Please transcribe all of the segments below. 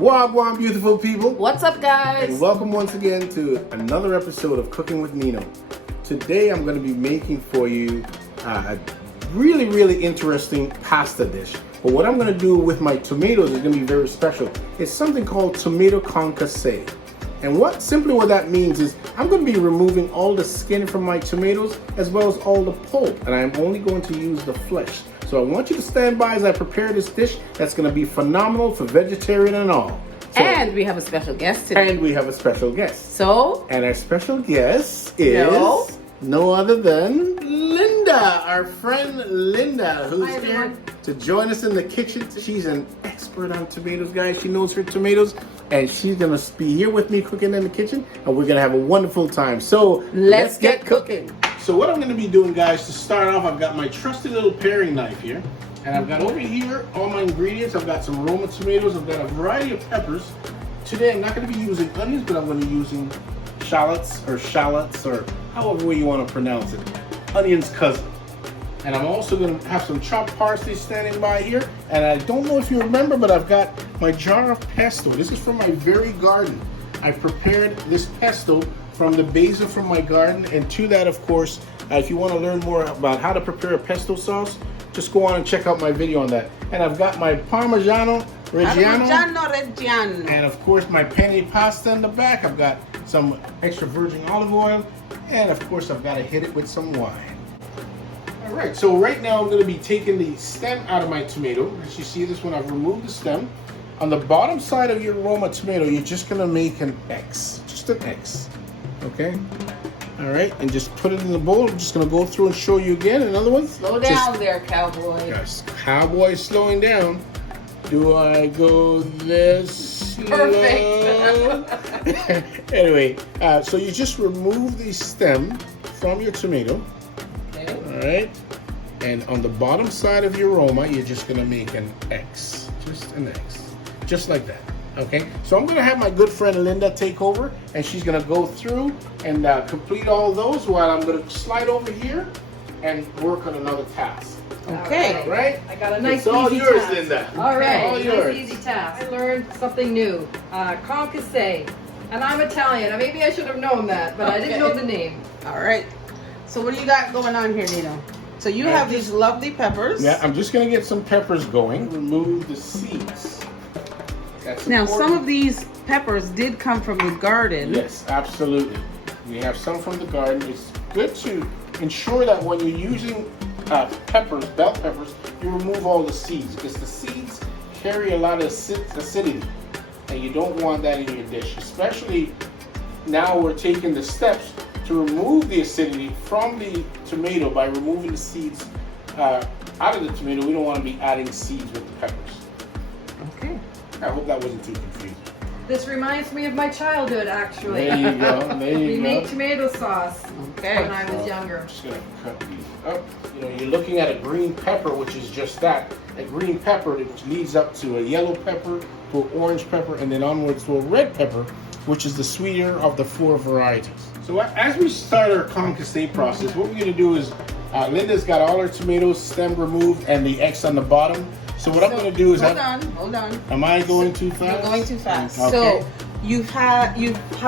Wagwan, beautiful people. What's up, guys? And welcome once again to another episode of Cooking with Nino. Today I'm going to be making for you a really interesting pasta dish. But what I'm going to do with my tomatoes is going to be very special. It's something called tomato concassé. And what that means is I'm going to be removing all the skin from my tomatoes as well as all the pulp. And I'm only going to use the flesh. So I want you to stand by as I prepare this dish that's going to be phenomenal for vegetarian and all. So, and we have a special guest today. And we have a special guest. So? And our special guest is no other than Linda, our friend Linda, who's here to join us in the kitchen. She's an expert on tomatoes, guys. She knows her tomatoes, and she's going to be here with me cooking in the kitchen, and we're going to have a wonderful time. So let's get cooking. So what I'm going to be doing, guys, to start off, I've got my trusty little paring knife here, and I've got over here all my ingredients. I've got some ROMA tomatoes. I've got a variety of peppers. Today I'm not going to be using onions, but I'm going to be using shallots, or however way you want to pronounce it. Onion's cousin. And I'm also going to have some chopped parsley standing by here. And I don't know if you remember, but I've got my jar of pesto. This is from my very garden. I prepared this pesto from the basil from my garden. And to that, of course, if you want to learn more about how to prepare a pesto sauce, just go on and check out my video on that. And I've got my Parmigiano Reggiano. And of course, my penne pasta in the back. I've got some extra virgin olive oil. And of course, I've got to hit it with some wine. All right, so right now I'm going to be taking the stem out of my tomato. As you see this one, I've removed the stem. On the bottom side of your Roma tomato, you're just going to make an X. Just an X. Okay? All right, and just put it in the bowl. I'm just going to go through and show you again. Another one. Slow down there, cowboy. Yes, cowboy slowing down. Do I go this slow? Perfect. Anyway, so you just remove the stem from your tomato. Okay. All right. And on the bottom side of your Roma, you're just going to make an X. Just an X. Just like that. Okay. So I'm going to have my good friend Linda take over, and she's going to go through and complete all those while I'm going to slide over here and work on another task. Okay. All right. I got a nice it's all easy yours, task. Linda. All right, All yours. nice easy task. I learned something new. Concassé. And I'm Italian. Maybe I should have known that, but I didn't know the name. All right. So what do you got going on here, Nino? So you have these lovely peppers. Yeah, I'm just going to get some peppers going. Remove the seeds. That's Now, important. some of these peppers did come from the garden. Yes, absolutely. We have some from the garden. It's good to ensure that when you're using peppers, bell peppers, you remove all the seeds, because the seeds carry a lot of acidity, and you don't want that in your dish. Especially now we're taking the steps to remove the acidity from the tomato by removing the seeds out of the tomato. We don't want to be adding seeds with the peppers. Okay. I hope that wasn't too confusing. This reminds me of my childhood, actually. There you go. There you We go. made tomato sauce Okay. when I was younger. I'm just gonna cut these up. You know, you're looking at a green pepper, which is just that. A green pepper which leads up to a yellow pepper, to an orange pepper, and then onwards to a red pepper, which is the sweeter of the four varieties. So as we start our concassé process, what we're gonna do is, Linda's got all her tomatoes stem removed and the X on the bottom. So what I'm gonna do is, hold on. Am I going too fast? You're going too fast. Okay. So you have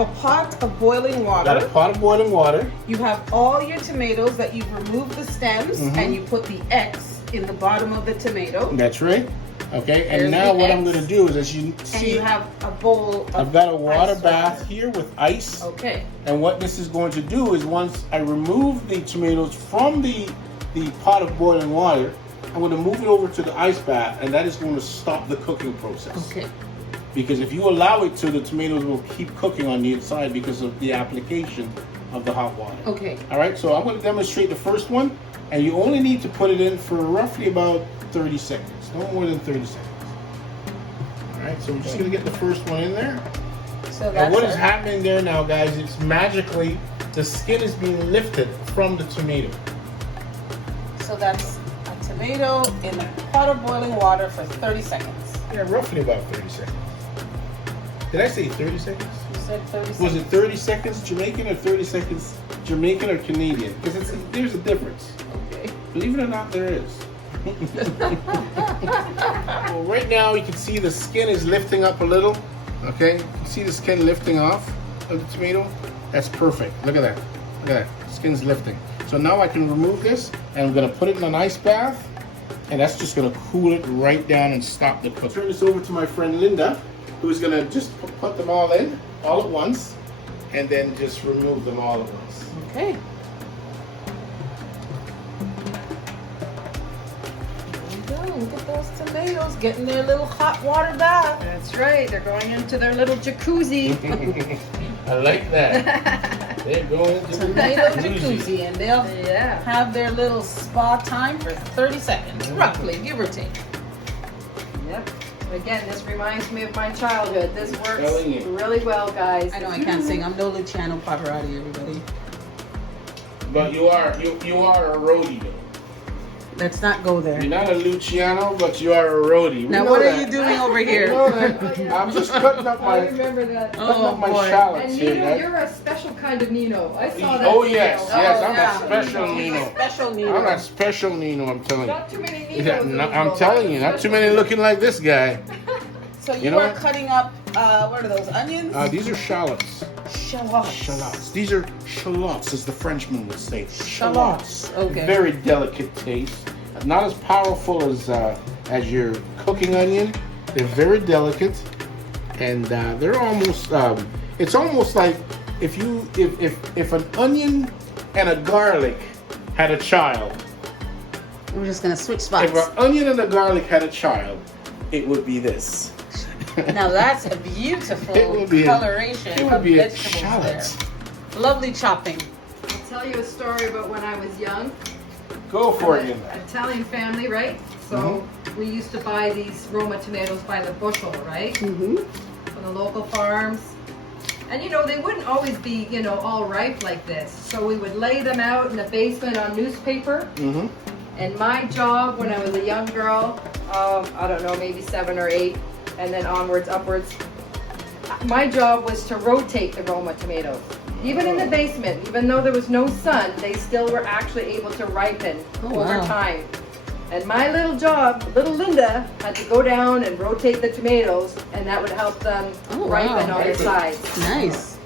a pot of boiling water. Got a pot of boiling water. You have all your tomatoes that you've removed the stems, and you put the X in the bottom of the tomato. That's right. Okay, and There's now the what I'm X. going to do is, as you And see, you have a bowl of I've got a water ice bath water. here with ice. Okay. And what this is going to do is, once I remove the tomatoes from the pot of boiling water, I'm going to move it over to the ice bath, and that is going to stop the cooking process. Okay. Because if you allow it to, the tomatoes will keep cooking on the inside because of the application of the hot water. Okay. All right, so I'm going to demonstrate the first one, and you only need to put it in for roughly about 30 seconds, no more than 30 seconds. All right, so we're just going to get the first one in there. So And what is it. happening there now, guys, it's magically the skin is being lifted from the tomato. So that's a tomato in a pot of boiling water for 30 seconds. Yeah, roughly about 30 seconds. Did I say 30 seconds? You said 30 seconds. Was it 30 seconds Jamaican or 30 seconds Jamaican or Canadian? Because there's a difference. Okay. Believe it or not, there is. Well, right now you can see the skin is lifting up a little. Okay, you can see the skin lifting off of the tomato. That's perfect. Look at that. Look at that. Skin's lifting. So now I can remove this and I'm gonna put it in an ice bath, and that's just gonna cool it right down and stop the cook. Turn this over to my friend Linda, who's gonna just put them all in all at once, and then just remove them all at once. Okay. Look at those tomatoes getting their little hot water bath. That's right. They're going into their little jacuzzi. I like that. They're going to Tomato jacuzzi, and they'll Yeah. have their little spa time for 30 seconds, roughly, give or take. Yep. Again, this reminds me of my childhood. This works Telling you. really well, guys. I know I can't sing. I'm no Luciano Pavarotti, everybody. But you are a roadie though. Let's not go there. You're not a Luciano, but you are a roadie. We Now, know what are that. you doing over We here? know that. I'm just cutting up I my remember that. my shallots And here. Nino, guys. you're a special kind of Nino. I saw that. Oh video. yes, Oh, yes, I'm yeah. a special Nino. Special I'm Nino. a special Nino. I'm telling you. Not too many Ninos. Yeah, in no, the I'm world. telling you, not too many looking like this guy. So you, You know are what? cutting up, what are those, onions? These are shallots. Shallots. Shallots. These are shallots, as the Frenchman would say. Shallots. Okay. Very delicate taste. Not as powerful as your cooking onion. They're very delicate, and they're almost. It's almost like if an onion and a garlic had a child. We're just gonna switch If spots. an onion and a garlic had a child, it would be this. Now that's a beautiful It would be coloration It would of be a vegetables shallot. there. Lovely chopping. I'll tell you a story about when I was young. Go for it, An Italian family, right? So we used to buy these Roma tomatoes by the bushel, right? Mm-hmm. From the local farms. And you know, they wouldn't always be, you know, all ripe like this. So we would lay them out in the basement on newspaper. Mm-hmm. And my job when I was a young girl, I don't know, maybe 7 or 8, and then onwards, upwards, my job was to rotate the Roma tomatoes. Even in the basement, even though there was no sun, they still were actually able to ripen over wow. time. And my little job, little Linda, had to go down and rotate the tomatoes, and that would help them ripen wow. on their sides. Nice.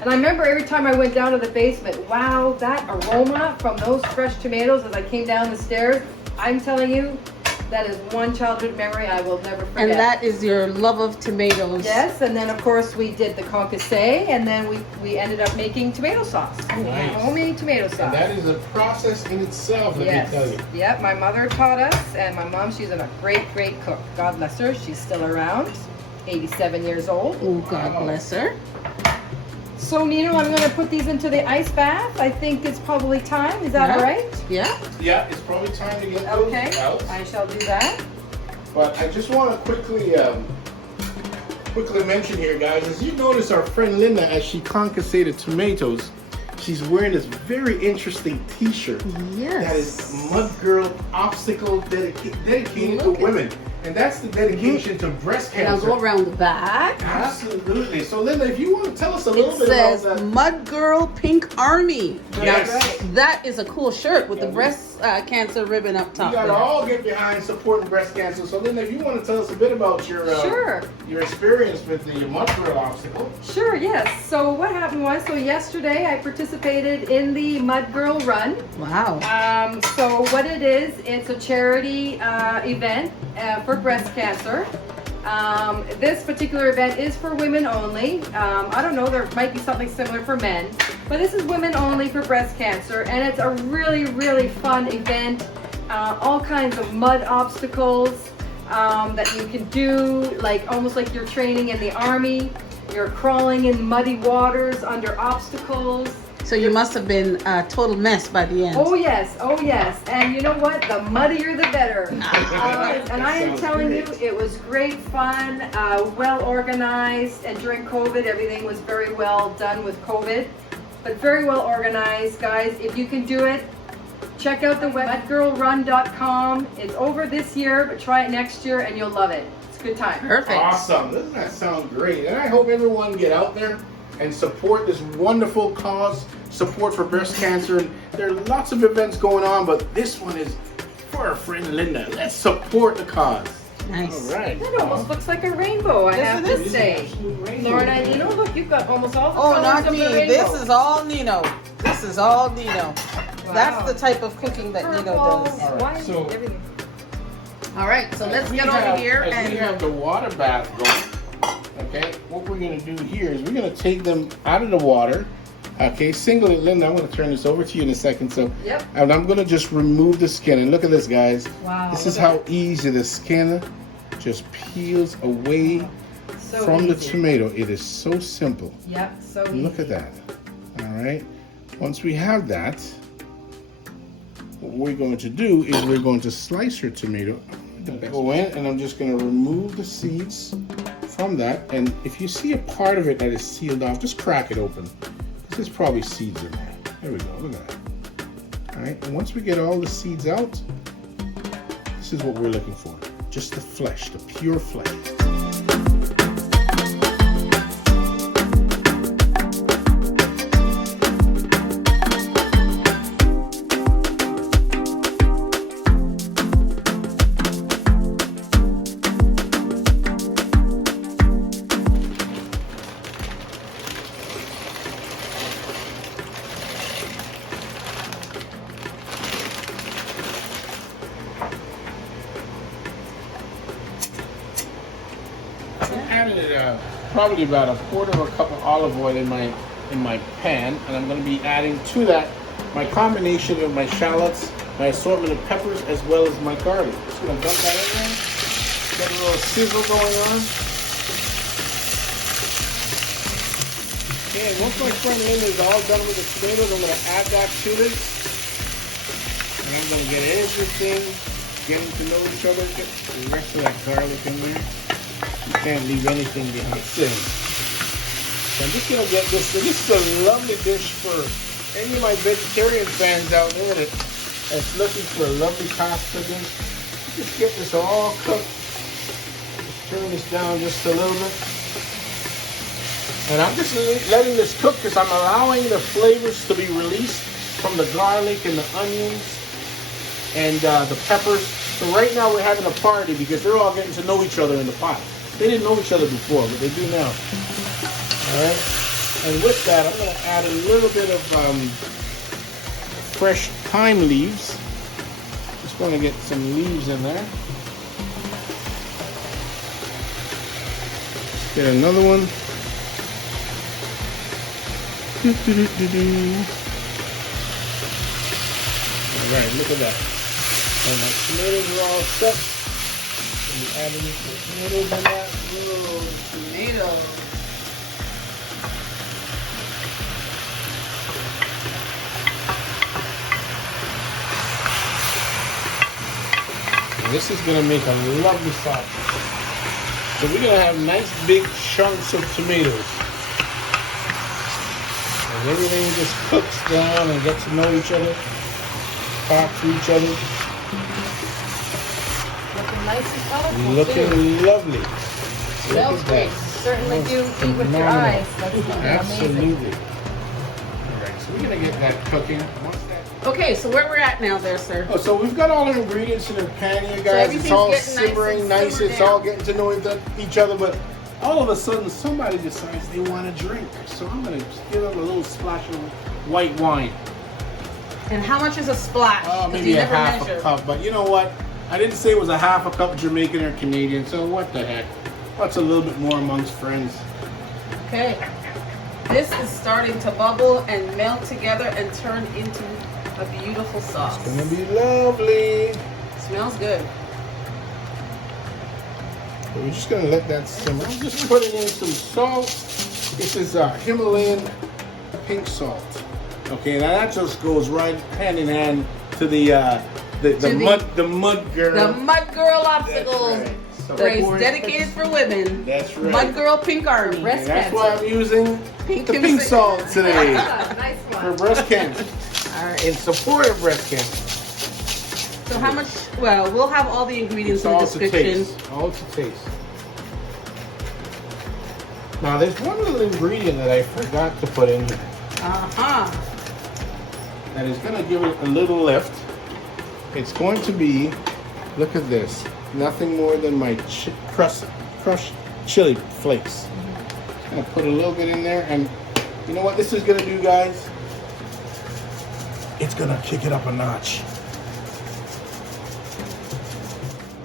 And I remember every time I went down to the basement, wow, that aroma from those fresh tomatoes as I came down the stairs, I'm telling you, that is one childhood memory I will never forget. And that is your love of tomatoes. Yes, and then of course we did the concassé, and then we ended up making tomato sauce. Nice. Homemade tomato sauce. And that is a process in itself, let me tell you. Yep, my mother taught us, and my mom, she's a great cook. God bless her, she's still around, 87 years old. Oh, God bless her. So Nino, I'm going to put these into the ice bath. I think it's probably time. Is that all right? Yeah. Yeah, it's probably time to get those Okay, out. I shall do that. But I just want to quickly mention here, guys, as you notice our friend Linda, as she concassed the tomatoes, she's wearing this very interesting t-shirt. Yes. That is Mud Girl Obstacle dedicated to Look at women. And that's the dedication to breast And I'll cancer. go around the back. Absolutely. So Linda, if you want to tell us a It little bit says about that. Mud Girl Pink Army. Yes. Now, that is a cool shirt with the breast cancer ribbon up We top. gotta there. all get behind supporting breast cancer. So Linda, if you want to tell us a bit about your Sure. your experience with the Mud Girl Obstacle. Sure, yes. So what happened was, yesterday I participated in the Mud Girl Run. Wow. So what it is, it's a charity event for breast cancer. This particular event is for women only. I don't know, there might be something similar for men, but this is women only for breast cancer, and it's a really, really fun event. All kinds of mud obstacles that you can do, like almost like you're training in the army. You're crawling in muddy waters under obstacles. So you must have been a total mess by the end. Oh yes, oh yes. And you know what? The muddier the better. And I am telling you, it was great fun, well organized, and during COVID, everything was very well done with COVID, but very well organized. Guys, if you can do it, check out the web, mudgirlrun.com. It's over this year, but try it next year and you'll love it. It's a good time. Perfect. Awesome. Doesn't that sound great? And I hope everyone get out there and support this wonderful cause, support for breast cancer. And there are lots of events going on, but this one is for for our friend Linda. Let's support the cause. Nice. All right. That almost looks like a rainbow, I have Yes, it to is. say. Lauren and Nino, look, you've got almost all the Oh, colors not of me. the rainbow. This is all Nino. This is all Nino. Wow. That's the type of cooking that Nino Purple, does. All right, white, so- everything. All right, so let's As we get over have- here as we have and the water bath going, okay, what we're gonna do here is we're gonna take them out of the water. Okay, single it, Linda. I'm gonna turn this over to you in a second. So, Yep. and I'm gonna just remove the skin. And look at this, guys. Wow. This is look at how easy the skin just peels away that. So from the easy. tomato. It is so simple. Yep, so easy. Look at that. All right. Once we have that, what we're going to do is we're going to slice your tomato. Go in, and I'm just going to remove the seeds from that. And if you see a part of it that is sealed off, just crack it open. There's probably seeds in there. There we go. Look at that. All right. And once we get all the seeds out, this is what we're looking for. Just the flesh, the pure flesh. Added probably about a quarter of a cup of olive oil in my pan, and I'm going to be adding to that my combination of my shallots, my assortment of peppers, as well as my garlic. Just going to dump that in there. Get a little sizzle going on. Okay, and once my friend Linda is all done with the tomatoes, I'm going to add that to it, and I'm going to get everything getting to know each other. Get the rest of that garlic in there. You can't leave anything behind. So I'm just gonna get this. This is a lovely dish for any of my vegetarian fans out there that's looking for a lovely pasta dish. Just get this all cooked. Just turn this down just a little bit. And I'm just letting this cook because I'm allowing the flavors to be released from the garlic and the onions and the peppers. So right now we're having a party because they're all getting to know each other in the pot. They didn't know each other before, but they do now. All right. And with that, I'm going to add a little bit of fresh thyme leaves. Just going to get some leaves in there. Get another one. All right, look at that. And my tomatoes are all set. Adding some tomatoes in that. Ooh, tomatoes. And this is going to make a lovely sauce. So we're going to have nice big chunks of tomatoes. As everything just cooks down and gets to know each other, talk to each other. Looking nice and colorful, too. Looking lovely. Smells great. Certainly do eat with your eyes. That's looking Absolutely. amazing. All right, so we're going to get that cooking. Once that okay, so where we're at now there, sir. Oh, so we've got all the ingredients in the pan here, guys. everything's It's all getting nice simmering and nice. simmered It's all down. getting to know each other. But all of a sudden, somebody decides they want to drink. So I'm going to give them a little splash of white wine. And how much is a splash? Oh, 'Cause maybe you a never half measure. a cup. But you know what? I didn't say it was a half a cup Jamaican or Canadian. So what the heck? What's a little bit more amongst friends? Okay. This is starting to bubble and melt together and turn into a beautiful sauce. It's going to be lovely. Smells good. So we're just going to let that simmer. I'm just putting in some salt. This is Himalayan pink salt. Okay, now that just goes right hand in hand to the mud girl. The Mud Girl That's obstacles right. So race we're- dedicated for women. That's right. Mud Girl Pink Army. Breast And that's why I'm using the pink salt today Ah, nice for one. breast cancer. All right. In support of breast cancer. So how much? Well, we'll have all the ingredients It's in the all to description. taste. All to taste. Now there's one little ingredient that I forgot to put in here Uh-huh. that is going to give it a little lift. It's going to be, look at this, nothing more than my crushed chili flakes. I'm gonna put a little bit in there, and you know what this is gonna do, guys? It's gonna kick it up a notch.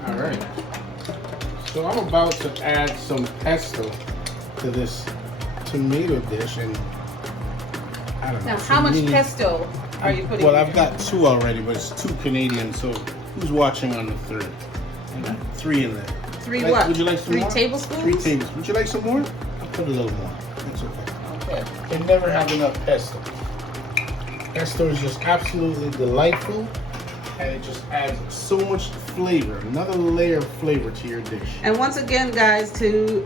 All right. So I'm about to add some pesto to this tomato dish, and I don't know. Now, how much pesto are you putting Well, in I've there? got 2 already, but it's 2 Canadian, so who's watching on the 3rd? I got 3 in there. 3 what? Would you like some 3 more? tablespoons? 3 tablespoons. Would you like some more? I'll put a little more. That's okay. Okay. Can never have enough pesto. Pesto is just absolutely delightful, and it just adds so much flavor, another layer of flavor to your dish. And once again, guys, to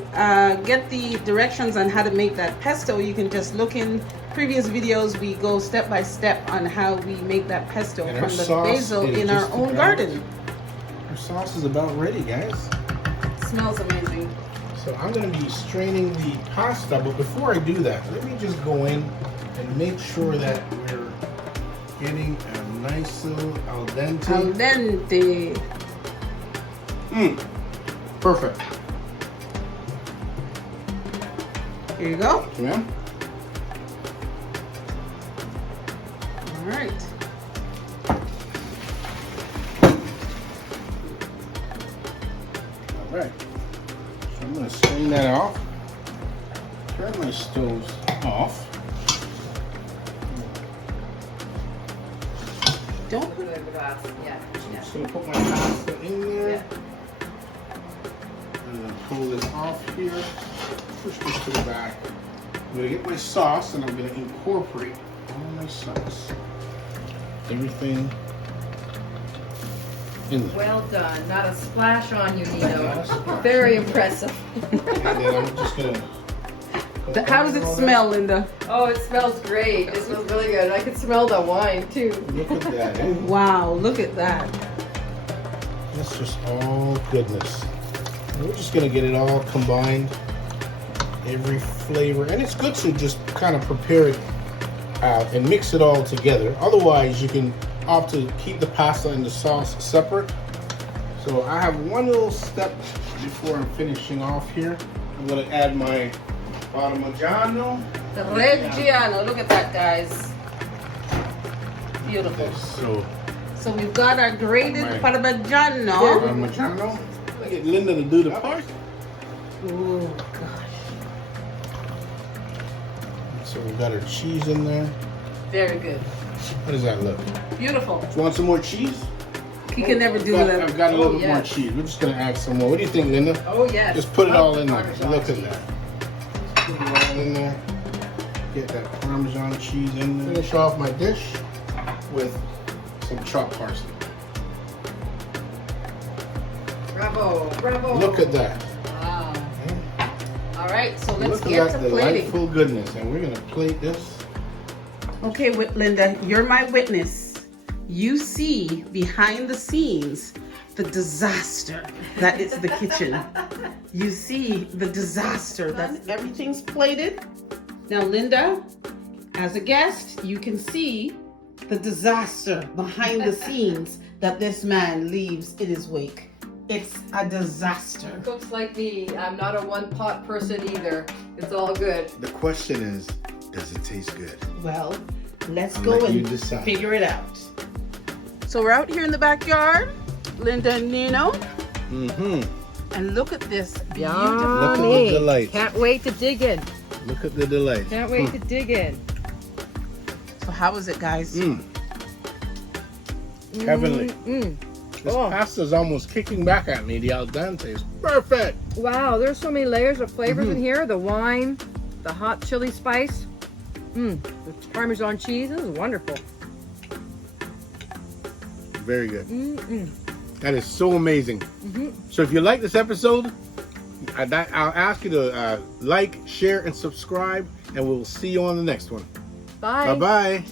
get the directions on how to make that pesto, you can just look in previous videos. We go step by step on how we make that pesto And from our the sauce basil is in our just own about- garden. Our sauce is about ready, guys. Smells amazing. So I'm going to be straining the pasta, but before I do that, let me just go in and make sure that we're getting a nice little al dente. Al dente. Perfect. Here you go. Yeah. All right. All right. So I'm going to strain that off. Turn my stoves off. Don't put Yeah. So I'm going to put my pasta in there. Yeah. I'm going to pull this off here. Push this to the back. I'm going to get my sauce, and I'm going to incorporate all my sauce. Everything in there. Well done. Not a splash on you, Not a Nino. splash. Very impressive. And then I'm just going to... How does it smell, Linda? Oh, it smells great. It smells really good. I can smell the wine too. Look at that. Eh? Wow, look at that. That's just all goodness. And we're just gonna get it all combined, every flavor, and it's good to just kind of prepare it and mix it all together. Otherwise, you can opt to keep the pasta and the sauce separate. So I have one little step before I'm finishing off here. I'm gonna add my Parmigiano. The Reggiano. Look at that, guys. Beautiful. So we've got our grated Right. Parmigiano. Parmigiano. I'm gonna get Linda to do the part. Oh gosh. So we've got our cheese in there. Very good. How does that look? Beautiful. Do you want some more cheese? He can never do I've that. got a little bit yes. more cheese. We're just gonna add some more. What do you think, Linda? Oh yes. Just put it Love all the in there. Parmesan Look at cheese. that. Put it all in there. Get that Parmesan cheese in there. Finish off my dish with some chopped parsley. Bravo, bravo. Look at that. Wow. All right, so let's Look get at to that plating. delightful goodness. And we're gonna plate this. Okay, Linda, you're my witness. You see behind the scenes the disaster that is the kitchen. You see the disaster that everything's plated. Now, Linda, as a guest, you can see the disaster behind the scenes that this man leaves in his wake. It's a disaster. Cooks like me, I'm not a one-pot person either. It's all good. The question is, does it taste good? Well, let's I'll go let you and decide. figure it out. So we're out here in the backyard, Linda and Nino, Mm-hmm. and look at this Look at the Yummy. delight. Can't wait to dig in. Look at the delight. Can't wait to dig in. So how is it, guys? Heavenly. Mm. This Oh. pasta's almost kicking back at me. The al dente is perfect. Wow, there's so many layers of flavors in here. The wine, the hot chili spice, the Parmesan cheese. This is wonderful. Very good. Mm-mm. That is so amazing. So if you like this episode, I'll ask you to like, share, and subscribe, and we'll see you on the next one. Bye. Bye-bye.